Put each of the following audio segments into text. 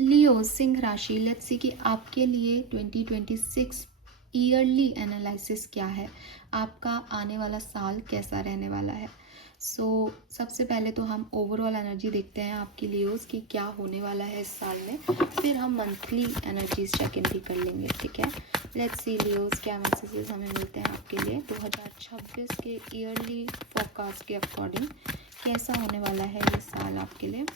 लियो सिंह राशि, let's see कि आपके लिए 2026 ईयरली एनालिसिस क्या है, आपका आने वाला साल कैसा रहने वाला है। सबसे पहले तो हम ओवरऑल एनर्जी देखते हैं आपकी लियोस की क्या होने वाला है इस साल में, फिर हम मंथली एनर्जीज चेक इन भी कर लेंगे। ठीक है, लेट्स सी लियोस क्या मैसेजेस हमें मिलते हैं आपके लिए 2026 के ईयरली फोरकास्ट के अकॉर्डिंग कैसा होने वाला है ये साल आपके लिए।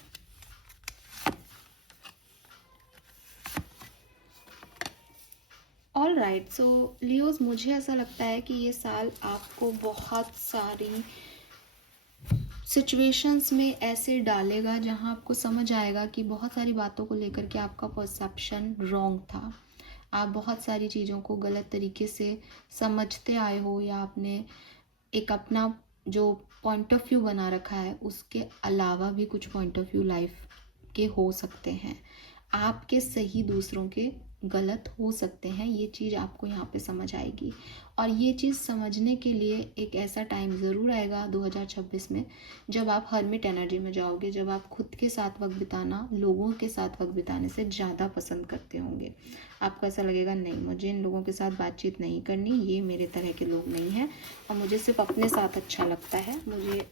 ऑल राइट, सो लियोज मुझे ऐसा लगता है कि ये साल आपको बहुत सारी सिचुएशंस में ऐसे डालेगा जहां आपको समझ आएगा कि बहुत सारी बातों को लेकर के आपका परसेप्शन रॉन्ग था, आप बहुत सारी चीज़ों को गलत तरीके से समझते आए हो, या आपने एक अपना जो पॉइंट ऑफ व्यू बना रखा है उसके अलावा भी कुछ पॉइंट ऑफ व्यू लाइफ के हो सकते हैं, आपके सही दूसरों के गलत हो सकते हैं। ये चीज़ आपको यहाँ पे समझ आएगी, और ये चीज़ समझने के लिए एक ऐसा टाइम ज़रूर आएगा 2026 में जब आप हर्मिट एनर्जी में जाओगे, जब आप खुद के साथ वक्त बिताना लोगों के साथ वक्त बिताने से ज़्यादा पसंद करते होंगे। आपको ऐसा लगेगा नहीं, मुझे इन लोगों के साथ बातचीत नहीं करनी, ये मेरे तरह के लोग नहीं हैं, और मुझे सिर्फ अपने साथ अच्छा लगता है, मुझे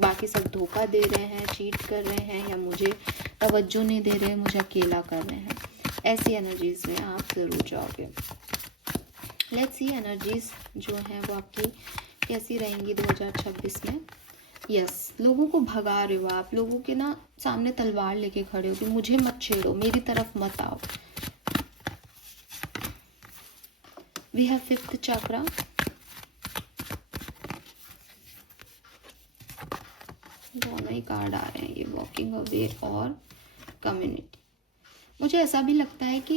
बाकी सब धोखा दे रहे हैं, चीट कर रहे हैं, या मुझे तवज्जो नहीं दे रहे, मुझे अकेला कर रहे हैं। ऐसी एनर्जीज में आप ज़रूर जाओगे। लेट्स सी एनर्जीज जो हैं वो आपकी कैसी रहेंगी 2026 में। यस, लोगों को भगा रहे हो आप, लोगों के ना सामने तलवार लेके खड़े हो कि मुझे मत छेड़ो, मेरी तरफ मत आओ। वी हैव फिफ्थ चक्रा, दोनों ही कार्ड आ रहे हैं, ये वॉकिंग अवे और कम्युनिटी। मुझे ऐसा भी लगता है कि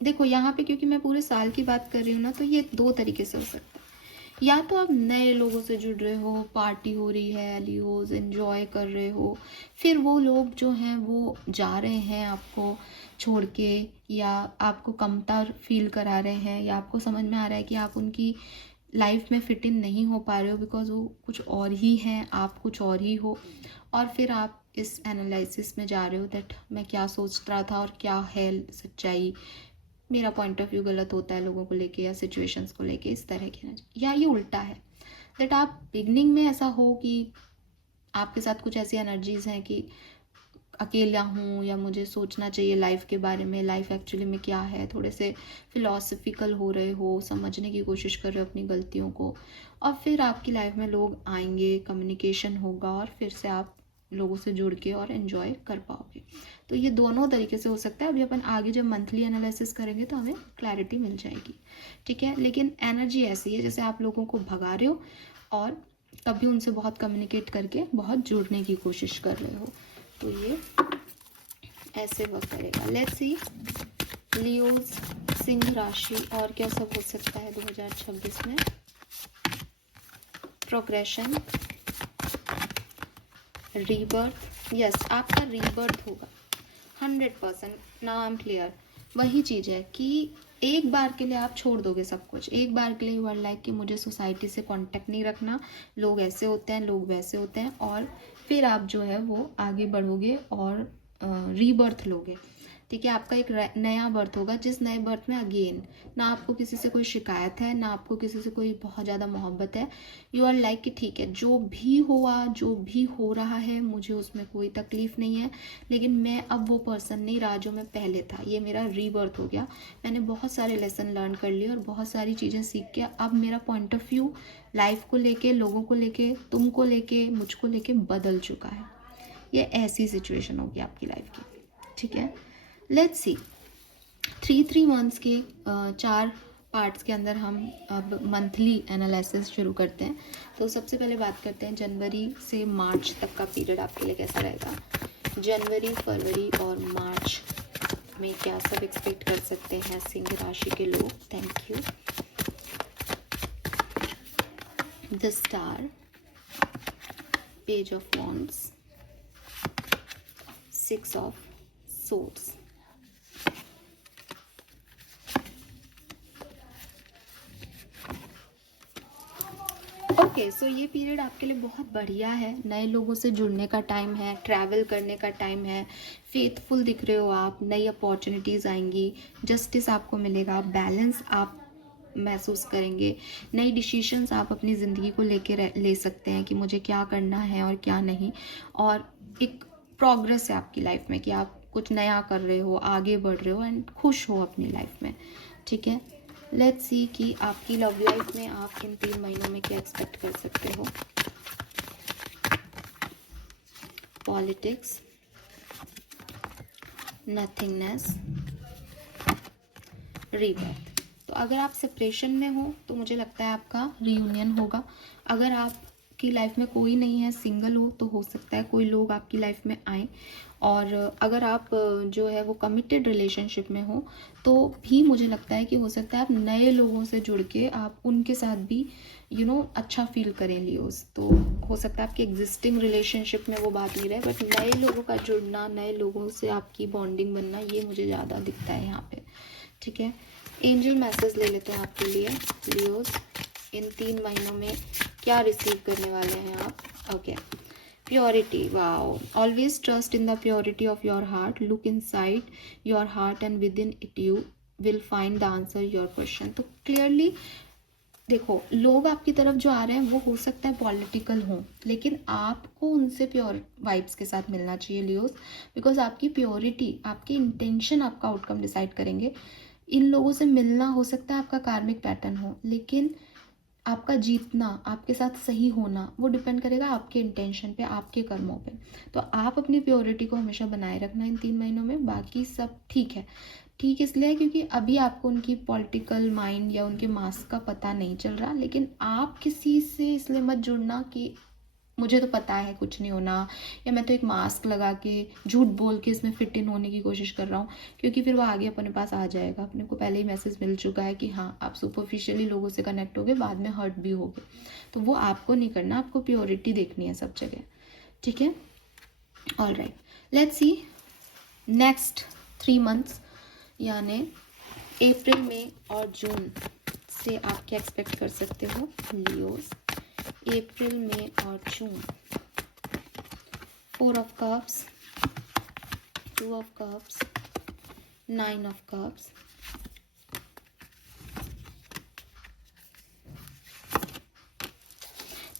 देखो यहाँ पे क्योंकि मैं पूरे साल की बात कर रही हूँ ना, तो ये दो तरीके से हो सकता है, या तो आप नए लोगों से जुड़ रहे हो, पार्टी हो रही है, लियोज एंजॉय कर रहे हो, फिर वो लोग जो हैं वो जा रहे हैं आपको छोड़ के, या आपको कमतर फील करा रहे हैं, या आपको समझ में आ रहा है कि आप उनकी लाइफ में फिट इन नहीं हो पा रहे हो बिकॉज वो कुछ और ही हैं, आप कुछ और ही हो, और फिर आप इस एनालिसिस में जा रहे हो दैट मैं क्या सोच रहा था और क्या है सच्चाई, मेरा पॉइंट ऑफ व्यू गलत होता है लोगों को लेके या सिचुएशंस को लेके, इस तरह की। या ये उल्टा है दैट आप बिगनिंग में ऐसा हो कि आपके साथ कुछ ऐसी एनर्जीज हैं कि अकेला हूँ, या मुझे सोचना चाहिए लाइफ के बारे में, लाइफ एक्चुअली में क्या है, थोड़े से फिलोसफिकल हो रहे हो, समझने की कोशिश कर रहे हो अपनी गलतियों को, और फिर आपकी लाइफ में लोग आएंगे, कम्युनिकेशन होगा, और फिर से आप लोगों से जुड़ के और एंजॉय कर पाओगे। तो ये दोनों तरीके से हो सकता है। अभी अपन आगे जब मंथली एनालिसिस करेंगे तो हमें क्लैरिटी मिल जाएगी। ठीक है, लेकिन एनर्जी ऐसी है जैसे आप लोगों को भगा रहे हो और कभी उनसे बहुत कम्युनिकेट करके बहुत जुड़ने की कोशिश कर रहे हो, तो ये ऐसे वर्क करेगा। लेट्स सी लियोज सिंह राशि और क्या सब हो सकता है 2026 में। प्रोग्रेशन, रीबर्थ, यस आपका रीबर्थ होगा 100%। नाउ आई एम क्लियर, वही चीज़ है कि एक बार के लिए आप छोड़ दोगे सब कुछ, एक बार के लिए यू आर लाइक कि मुझे सोसाइटी से कांटेक्ट नहीं रखना, लोग ऐसे होते हैं, लोग वैसे होते हैं, और फिर आप जो है वो आगे बढ़ोगे और रीबर्थ लोगे। ठीक है, आपका एक नया बर्थ होगा, जिस नए बर्थ में अगेन ना आपको किसी से कोई शिकायत है, ना आपको किसी से कोई बहुत ज़्यादा मोहब्बत है। यू आर लाइक कि ठीक है जो भी हुआ, जो भी हो रहा है, मुझे उसमें कोई तकलीफ नहीं है, लेकिन मैं अब वो पर्सन नहीं रहा जो मैं पहले था, ये मेरा रीबर्थ हो गया। मैंने बहुत सारे लेसन लर्न कर लिए और बहुत सारी चीज़ें सीख के अब मेरा पॉइंट ऑफ व्यू लाइफ को लेके, लोगों को लेके, तुमको लेके, मुझको लेके बदल चुका है। ये ऐसी सिचुएशन होगी आपकी लाइफ की। ठीक है, लेट्स सी 3 मंथ्स के 4 पार्ट्स के अंदर हम अब मंथली एनालिसिस शुरू करते हैं। तो सबसे पहले बात करते हैं जनवरी से मार्च तक का पीरियड आपके लिए कैसा रहेगा। जनवरी, फरवरी और मार्च में क्या सब एक्सपेक्ट कर सकते हैं सिंह राशि के लोग। Thank you. The star, page of wands, 6 of swords, okay, so ये पीरियड आपके लिए बहुत बढ़िया है। नए लोगों से जुड़ने का टाइम है, ट्रैवल करने का टाइम है, फेथफुल दिख रहे हो आप, नई अपॉर्चुनिटीज़ आएंगी, जस्टिस आपको मिलेगा, बैलेंस आप महसूस करेंगे, नई डिसीशंस आप अपनी ज़िंदगी को लेके ले सकते हैं कि मुझे क्या करना है और क्या नहीं। और एक प्रोग्रेस है आपकी लाइफ में कि आप कुछ नया कर रहे हो, आगे बढ़ रहे हो एंड खुश हो अपनी लाइफ में। ठीक है, लेट्स सी कि आपकी लव लाइफ में आप इन 3 महीनों में क्या एक्सपेक्ट कर सकते हो। Politics, nothingness, rebirth. तो अगर आप सेपरेशन में हो तो मुझे लगता है आपका रियूनियन होगा। अगर आपकी लाइफ में कोई नहीं है, सिंगल हो, तो हो सकता है कोई लोग आपकी लाइफ में आए। और अगर आप जो है वो कमिटेड रिलेशनशिप में हो तो भी मुझे लगता है कि हो सकता है आप नए लोगों से जुड़ के आप उनके साथ भी अच्छा फील करें लियोस। तो हो सकता है आपकी एग्जिस्टिंग रिलेशनशिप में वो बात नहीं रहे, बट नए लोगों का जुड़ना, नए लोगों से आपकी बॉन्डिंग बनना, ये मुझे ज़्यादा दिखता है यहाँ पे। ठीक है, एंजल मैसेज ले लेते हैं आपके लिए लियोस। इन 3 महीनों में क्या रिसीव करने वाले हैं आप। Okay, purity, wow, always trust in the purity of your heart, look inside your heart and with in it you will find the answer your question. तो क्लियरली देखो, लोग आपकी तरफ जो आ रहे हैं वो हो सकता है पॉलिटिकल हों, लेकिन आपको उनसे प्योर वाइब्स के साथ मिलना चाहिए लियोस, बिकॉज आपकी प्योरिटी, आपकी इंटेंशन आपका आउटकम डिसाइड करेंगे। इन लोगों से मिलना हो सकता है आपका कार्मिक पैटर्न हो, लेकिन आपका जीतना, आपके साथ सही होना, वो डिपेंड करेगा आपके इंटेंशन पे, आपके कर्मों पे। तो आप अपनी प्योरिटी को हमेशा बनाए रखना इन 3 महीनों में। बाकी सब ठीक है। ठीक इसलिए क्योंकि अभी आपको उनकी पॉलिटिकल माइंड या उनके मास्क का पता नहीं चल रहा, लेकिन आप किसी से इसलिए मत जुड़ना कि मुझे तो पता है कुछ नहीं होना, या मैं तो एक मास्क लगा के झूठ बोल के इसमें फिट इन होने की कोशिश कर रहा हूँ, क्योंकि फिर वो आगे अपने पास आ जाएगा। अपने को पहले ही मैसेज मिल चुका है कि हाँ, आप सुपरफिशियली लोगों से कनेक्ट होगे, बाद में हर्ट भी होगे। तो वो आपको नहीं करना, आपको प्योरिटी देखनी है सब जगह। ठीक है, all right, let's see next 3 months, यानी अप्रैल, मई और जून से आप क्या एक्सपेक्ट कर सकते हो लियोस। अप्रैल, मई और जून। 4 of cups, 2 of cups, 9 of cups,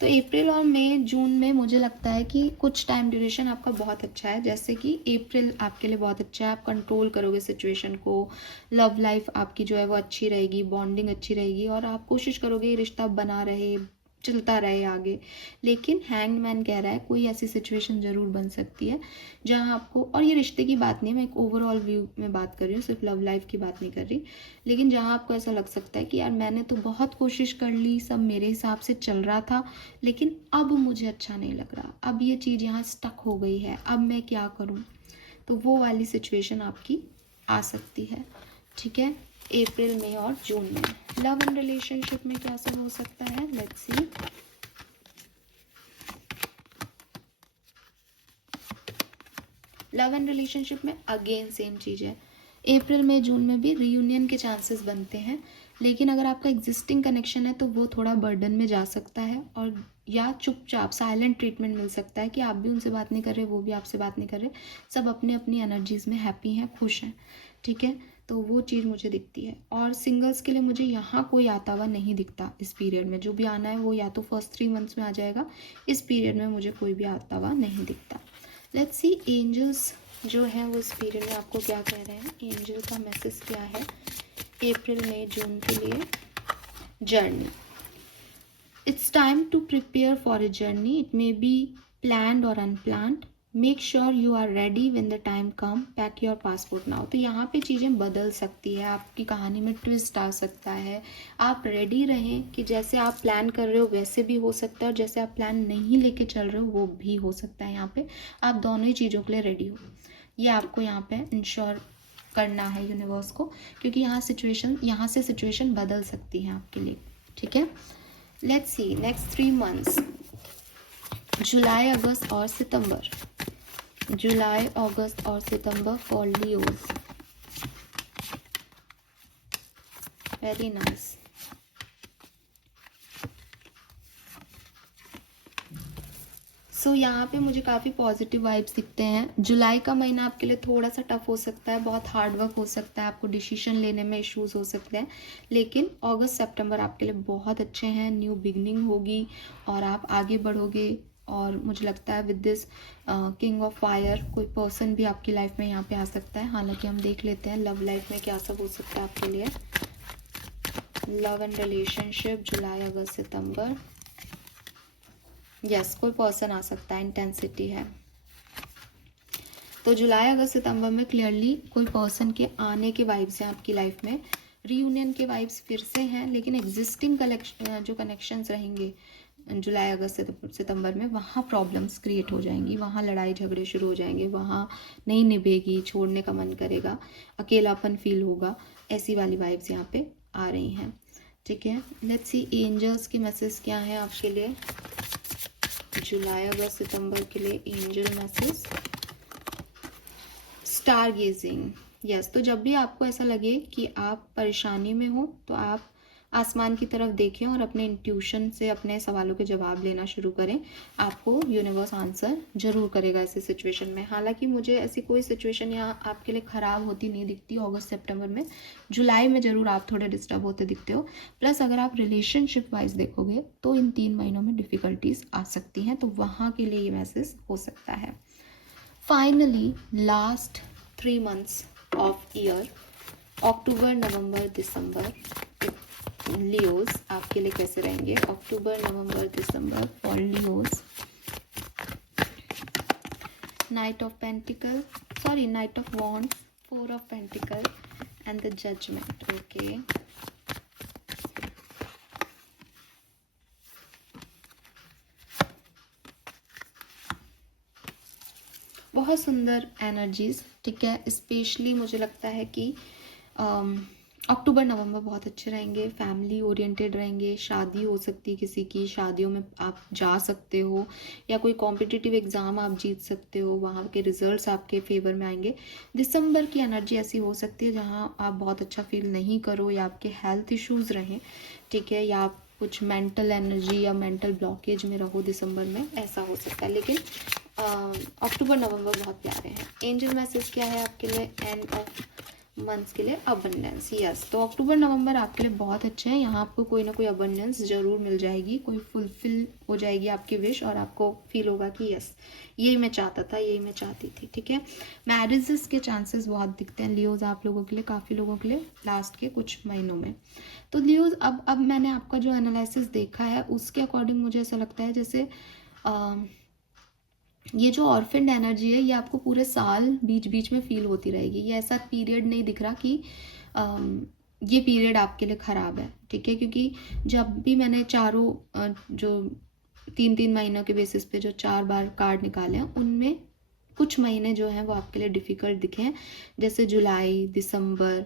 तो अप्रैल और मई जून में मुझे लगता है कि कुछ टाइम ड्यूरेशन आपका बहुत अच्छा है। जैसे कि अप्रैल आपके लिए बहुत अच्छा है, आप कंट्रोल करोगे सिचुएशन को, लव लाइफ आपकी जो है वो अच्छी रहेगी, बॉन्डिंग अच्छी रहेगी, और आप कोशिश करोगे ये रिश्ता बना रहे, चलता रहे आगे। लेकिन हैंग्ड मैन कह रहा है कोई ऐसी सिचुएशन ज़रूर बन सकती है जहां आपको, और ये रिश्ते की बात नहीं है, मैं एक ओवरऑल व्यू में बात कर रही हूँ, सिर्फ लव लाइफ की बात नहीं कर रही, लेकिन जहां आपको ऐसा लग सकता है कि यार मैंने तो बहुत कोशिश कर ली, सब मेरे हिसाब से चल रहा था, लेकिन अब मुझे अच्छा नहीं लग रहा, अब ये चीज़ यहाँ स्टक हो गई है, अब मैं क्या करूँ। तो वो वाली सिचुएशन आपकी आ सकती है। ठीक है, अप्रैल में और जून में। लव एंड रिलेशनशिप में क्या सब हो सकता है, let's C. Love and relationship में अगेन सेम चीज़ है, अप्रैल में जून में भी रीयूनियन के चांसेस बनते हैं, लेकिन अगर आपका एग्जिस्टिंग कनेक्शन है तो वो थोड़ा बर्डन में जा सकता है, और या चुपचाप साइलेंट ट्रीटमेंट मिल सकता है कि आप भी उनसे बात नहीं कर रहे, वो भी आपसे बात नहीं कर रहे, सब अपने अपनी एनर्जीज में हैप्पी हैं, खुश हैं। ठीक है, तो वो चीज़ मुझे दिखती है। और सिंगल्स के लिए मुझे यहाँ कोई आता हुआ नहीं दिखता इस पीरियड में, जो भी आना है वो या तो फर्स्ट 3 मंथ्स में आ जाएगा, इस पीरियड में मुझे कोई भी आता हुआ नहीं दिखता। लेट्स सी एंजल्स जो है वो इस पीरियड में आपको क्या कह रहे हैं, एंजल का मैसेज क्या है अप्रैल मई जून के लिए। Journey, it's time to prepare for a journey, it may be planned और unplanned, make sure you are ready when the time come, pack your passport now. तो यहाँ पे चीज़ें बदल सकती है, आपकी कहानी में ट्विस्ट आ सकता है, आप रेडी रहें कि जैसे आप प्लान कर रहे हो वैसे भी हो सकता है, और जैसे आप प्लान नहीं लेके चल रहे हो वो भी हो सकता है। यहाँ पे आप दोनों ही चीज़ों के लिए रेडी हो, ये आपको यहाँ पे इंश्योर करना है यूनिवर्स को, क्योंकि यहाँ से सिचुएशन बदल सकती है आपके लिए। ठीक है, लेट्स सी नेक्स्ट 3 मंथ्स, जुलाई, अगस्त और सितंबर। जुलाई, अगस्त और सितंबर for Leos. Very nice. So यहाँ पे मुझे काफ़ी पॉजिटिव वाइब्स दिखते हैं। जुलाई का महीना आपके लिए थोड़ा सा टफ हो सकता है, बहुत हार्ड वर्क हो सकता है, आपको डिसीजन लेने में इश्यूज हो सकते हैं, लेकिन अगस्त सितंबर आपके लिए बहुत अच्छे हैं। न्यू बिगनिंग होगी और आप आगे बढ़ोगे। और मुझे लगता है with this king of fire कोई पर्सन भी आपकी लाइफ में यहाँ पे आ सकता है। हालांकि हम देख लेते हैं लव लाइफ में क्या सब हो सकता है आपके लिए। लव एंड रिलेशनशिप जुलाई अगस्त सितंबर, यस कोई पर्सन आ सकता है, इंटेंसिटी है। तो जुलाई अगस्त सितंबर में क्लियरली कोई पर्सन के आने के वाइब्स हैं आपकी लाइफ में। रीयूनियन के वाइब्स फिर से हैं, लेकिन एग्जिस्टिंग जो कनेक्शंस रहेंगे जुलाई अगस्त सितंबर में, वहाँ प्रॉब्लम्स क्रिएट हो जाएंगी, वहाँ लड़ाई झगड़े शुरू हो जाएंगे, वहाँ नहीं निभेगी, छोड़ने का मन करेगा, अकेलापन फील होगा। ऐसी वाली वाइब्स यहाँ पे आ रही हैं। ठीक है, लेट्स सी एंजल्स के मैसेज क्या है आपके लिए जुलाई अगस्त सितंबर के लिए। Angel message, star gazing, yes. तो जब भी आपको ऐसा लगे कि आप परेशानी में हो तो आप आसमान की तरफ देखें और अपने इंट्यूशन से अपने सवालों के जवाब लेना शुरू करें। आपको यूनिवर्स आंसर जरूर करेगा ऐसी सिचुएशन में। हालांकि मुझे ऐसी कोई सिचुएशन यहाँ आपके लिए ख़राब होती नहीं दिखती अगस्त सितंबर में। जुलाई में ज़रूर आप थोड़े डिस्टर्ब होते दिखते हो। प्लस अगर आप रिलेशनशिप वाइज देखोगे तो इन 3 महीनों में डिफ़िकल्टीज आ सकती हैं, तो वहाँ के लिए ये मैसेज हो सकता है। Finally last 3 months of year, अक्टूबर नवंबर दिसंबर, लियोज आपके लिए कैसे रहेंगे अक्टूबर नवंबर दिसंबर for Leos. Knight of pentacles, sorry knight of wands, 4 of pentacles and the judgement. Okay, बहुत सुंदर एनर्जीज। ठीक है, स्पेशली मुझे लगता है कि अक्टूबर नवंबर बहुत अच्छे रहेंगे, फैमिली ओरिएंटेड रहेंगे। शादी हो सकती है किसी की, शादियों में आप जा सकते हो, या कोई कॉम्पिटिटिव एग्ज़ाम आप जीत सकते हो, वहाँ के रिजल्ट्स आपके फेवर में आएंगे। दिसंबर की एनर्जी ऐसी हो सकती है जहाँ आप बहुत अच्छा फील नहीं करो, या आपके हेल्थ इश्यूज़ रहें, ठीक है, या आप कुछ मेंटल एनर्जी या मेंटल ब्लॉकेज में रहो दिसंबर में, ऐसा हो सकता है। लेकिन अक्टूबर नवंबर बहुत प्यारे हैं। एंजल मैसेज क्या है आपके लिए एंड ऑफ मंथ्स के लिए? Abundance, yes. तो अक्टूबर नवंबर आपके लिए बहुत अच्छे हैं। यहाँ आपको कोई ना कोई अबंडेंस जरूर मिल जाएगी, कोई फुलफिल हो जाएगी आपकी विश, और आपको फील होगा कि यस यही मैं चाहता था, यही मैं चाहती थी। ठीक है, मैरिजेस के चांसेस बहुत दिखते हैं लियोज आप लोगों के लिए, काफ़ी लोगों के लिए लास्ट के कुछ महीनों में। तो लियोज अब मैंने आपका जो एनालिसिस देखा है उसके अकॉर्डिंग मुझे ऐसा लगता है जैसे ये जो ऑर्फेंड एनर्जी है ये आपको पूरे साल बीच बीच में फील होती रहेगी। ये ऐसा पीरियड नहीं दिख रहा कि ये पीरियड आपके लिए ख़राब है। ठीक है, क्योंकि जब भी मैंने चारों जो 3-3 महीनों के बेसिस पे जो 4 बार कार्ड निकाले हैं उनमें कुछ महीने जो हैं वो आपके लिए डिफ़िकल्ट दिखे हैं, जैसे जुलाई, दिसंबर।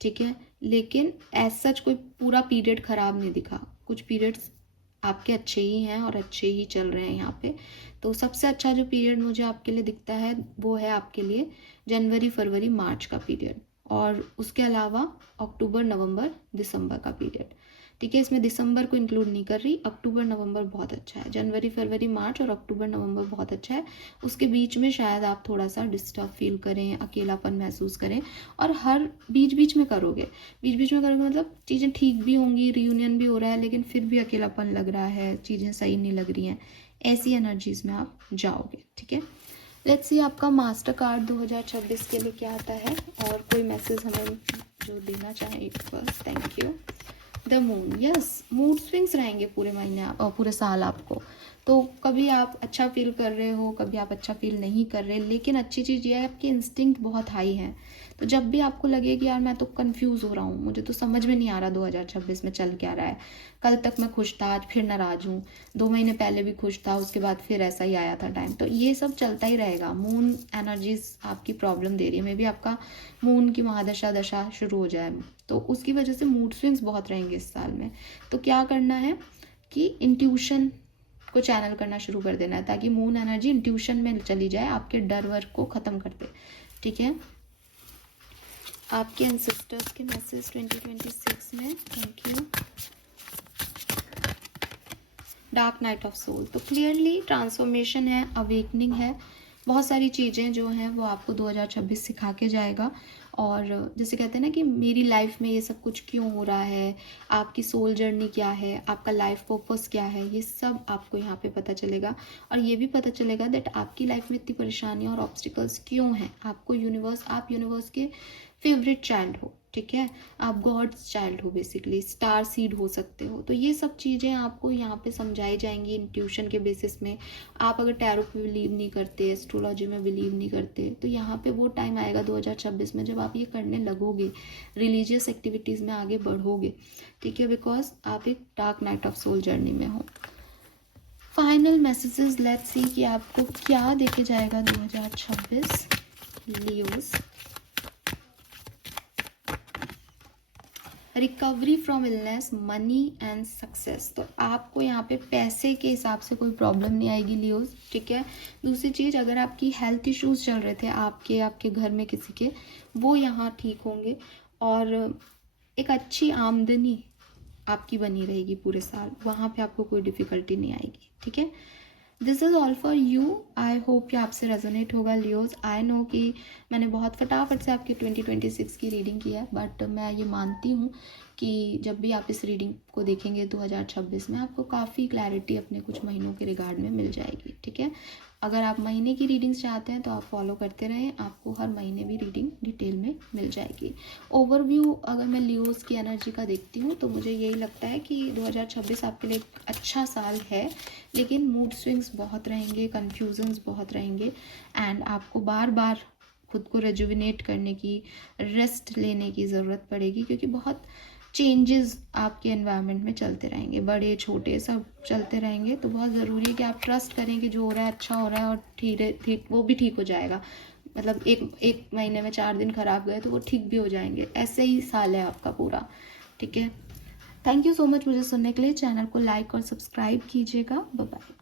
ठीक है, लेकिन एज सच कोई पूरा पीरियड ख़राब नहीं दिखा। कुछ पीरियड्स आपके अच्छे ही हैं और अच्छे ही चल रहे हैं यहाँ पे। तो सबसे अच्छा जो पीरियड मुझे आपके लिए दिखता है वो है आपके लिए जनवरी, फरवरी, मार्च का पीरियड, और उसके अलावा अक्टूबर, नवंबर, दिसंबर का पीरियड। ठीक है, इसमें दिसंबर को इंक्लूड नहीं कर रही। अक्टूबर नवंबर बहुत अच्छा है, जनवरी, फरवरी, मार्च और अक्टूबर नवंबर बहुत अच्छा है। उसके बीच में शायद आप थोड़ा सा डिस्टर्ब फील करें, अकेलापन महसूस करें, और हर बीच बीच में करोगे मतलब चीज़ें ठीक भी होंगी, रियूनियन भी हो रहा है, लेकिन फिर भी अकेलापन लग रहा है, चीज़ें सही नहीं लग रही हैं, ऐसी एनर्जीज में आप जाओगे। ठीक है, लेट्स सी आपका मास्टर कार्ड 2026 के लिए क्या आता है, और कोई मैसेज हमें जो देना चाहे बस। Thank you. The moon, yes, mood swings रहेंगे पूरे महीने पूरे साल आपको। तो कभी आप अच्छा फील कर रहे हो, कभी आप अच्छा फील नहीं कर रहे, लेकिन अच्छी चीज़ ये है आपकी इंस्टिंक्ट बहुत हाई है। तो जब भी आपको लगे कि यार मैं तो कंफ्यूज हो रहा हूँ, मुझे तो समझ में नहीं आ रहा 2026 में चल क्या रहा है, कल तक मैं खुश था आज फिर नाराज हूँ, 2 महीने पहले भी खुश था उसके बाद फिर ऐसा ही आया था टाइम, तो ये सब चलता ही रहेगा। मून एनर्जीज आपकी प्रॉब्लम दे रही है, मे बी आपका मून की महादशा शुरू हो जाए, तो उसकी वजह से मूड स्विंग्स बहुत रहेंगे इस साल में। तो क्या करना है कि इंट्यूशन को चैनल करना शुरू कर देना है, ताकि मून एनर्जी इंट्यूशन में चली जाए, आपके डर वर्क को ख़त्म कर दे। ठीक है, आपके एंसेस्टर्स के मैसेज 2026 में। Thank you. Dark night of soul. तो क्लियरली ट्रांसफॉर्मेशन है, अवेकनिंग है, बहुत सारी चीज़ें जो हैं वो आपको 2026 सिखा के जाएगा। और जैसे कहते हैं ना कि मेरी लाइफ में ये सब कुछ क्यों हो रहा है, आपकी सोल जर्नी क्या है, आपका लाइफ पर्पस क्या है, ये सब आपको यहाँ पे पता चलेगा। और ये भी पता चलेगा दैट आपकी लाइफ में इतनी परेशानियाँ और ऑब्स्टिकल्स क्यों हैं। आपको आप यूनिवर्स के फेवरेट चाइल्ड हो, ठीक है, आप गॉड्स चाइल्ड हो, बेसिकली स्टार सीड हो सकते हो। तो ये सब चीज़ें आपको यहाँ पे समझाई जाएंगी इंट्यूशन के बेसिस में। आप अगर टैरो पे बिलीव नहीं करते, एस्ट्रोलॉजी में बिलीव नहीं करते, तो यहाँ पे वो टाइम आएगा 2026 में जब आप ये करने लगोगे, रिलीजियस एक्टिविटीज़ में आगे बढ़ोगे, ठीक है, बिकॉज आप एक dark night of soul journey में हो। फाइनल मैसेजेस, लेट्स सी कि आपको क्या देके जाएगा 2026 Leos. Recovery from illness, money and success. तो आपको यहाँ पे पैसे के हिसाब से कोई प्रॉब्लम नहीं आएगी लियोस, ठीक है। दूसरी चीज़, अगर आपकी हेल्थ इश्यूज चल रहे थे आपके घर में किसी के, वो यहाँ ठीक होंगे। और एक अच्छी आमदनी आपकी बनी रहेगी पूरे साल, वहाँ पे आपको कोई डिफ़िकल्टी नहीं आएगी, ठीक है। This is all for you. I hope कि आपसे रेजोनेट होगा लियोज। आई नो कि मैंने बहुत फटाफट से आपकी 2026 की रीडिंग की है, बट मैं ये मानती हूँ कि जब भी आप इस रीडिंग को देखेंगे 2026 में, आपको काफ़ी क्लैरिटी अपने कुछ महीनों के रिगार्ड में मिल जाएगी, ठीक है। अगर आप महीने की रीडिंग्स चाहते हैं तो आप फॉलो करते रहें, आपको हर महीने भी रीडिंग डिटेल में मिल जाएगी। ओवरव्यू अगर मैं लियोज की एनर्जी का देखती हूँ तो मुझे यही लगता है कि 2026 आपके लिए एक अच्छा साल है, लेकिन मूड स्विंग्स बहुत रहेंगे, कन्फ्यूजन्स बहुत रहेंगे, एंड आपको बार बार खुद को रेजुविनेट करने की, रेस्ट लेने की ज़रूरत पड़ेगी, क्योंकि बहुत चेंजेस आपके एनवायरनमेंट में चलते रहेंगे, बड़े छोटे सब चलते रहेंगे। तो बहुत ज़रूरी है कि आप ट्रस्ट करें कि जो हो रहा है अच्छा हो रहा है, और ठीक वो भी ठीक हो जाएगा। मतलब एक महीने में 4 दिन खराब गए तो वो ठीक भी हो जाएंगे। ऐसे ही साल है आपका पूरा, ठीक है। थैंक यू सो मच मुझे सुनने के लिए। चैनल को लाइक और सब्सक्राइब कीजिएगा। Bye bye.